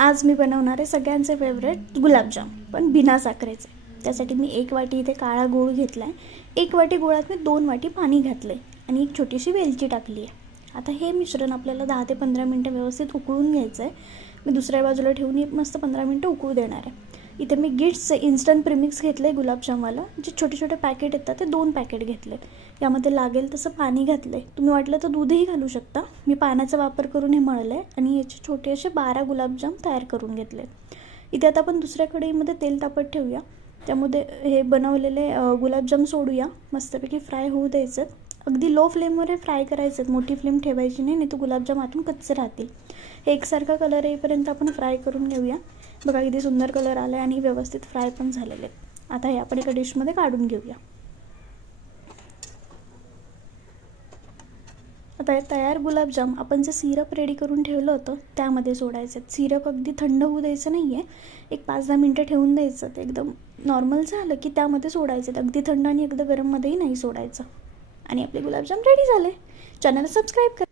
आज मी बनवणार आहे सगळ्यांचे फेवरेट गुलाबजाम पण बिना साखरेचे. त्यासाठी मी एक वाटी इथे काळा गूळ घेतला आहे एक वाटी गुळात मी दोन वाटी पाणी घातलं आहे आणि एक छोटीशी वेलची टाकली आहे आता हे मिश्रण आपल्याला दहा ते पंधरा मिनटं व्यवस्थित उकळून घ्यायचं आहे मी दुसऱ्या बाजूला ठेवून मस्त पंधरा मिनटं उकळू देणार आहे. इथे मी गिट्सचं इन्स्टंट प्रिमिक्स घेतलं आहे गुलाबजामवाला जे छोटे छोटे पॅकेट येतात ते दोन पॅकेट घेतले यामध्ये लागेल तसं पाणी घातलं आहे तुम्ही वाटलं तर दूधही घालू शकता. मी पाण्याचा वापर करून हे मळलं आहे आणि याचे छोटे असे बारा गुलाबजाम तयार करून घेतले इथे आता आपण दुसऱ्या कढईमध्ये तेल तापत ठेवूया. त्यामध्ये हे बनवलेले गुलाबजाम सोडूया. मस्तपैकी फ्राय होऊ द्यायचं. अगदी लो फ्लेमवर हे फ्राय करायचं. मोठी फ्लेम ठेवायची नाही नाही तर गुलाबजाम आतून कच्चे राहतील. हे एकसारखा कलर येईपर्यंत आपण फ्राय करून घेऊया. बघा किती सुंदर कलर आला आहे आणि व्यवस्थित फ्राय पण झालेले आहेत. आता हे आपण एका डिशमध्ये काढून घेऊया. आता हे तयार गुलाबजाम आपण जे सिरप रेडी करून ठेवलं होतं त्यामध्ये सोडायचं सिरप अगदी थंड होऊ द्यायचं नाही आहे एक पाच दहा मिनटं ठेवून द्यायचं. ते एकदम नॉर्मल झालं की त्यामध्ये सोडायचं अगदी थंड आणि अगदी गरममध्येही नाही सोडायचं. आणि आपले गुलाबजाम रेडी झाले. चॅनल सबस्क्राईब करा.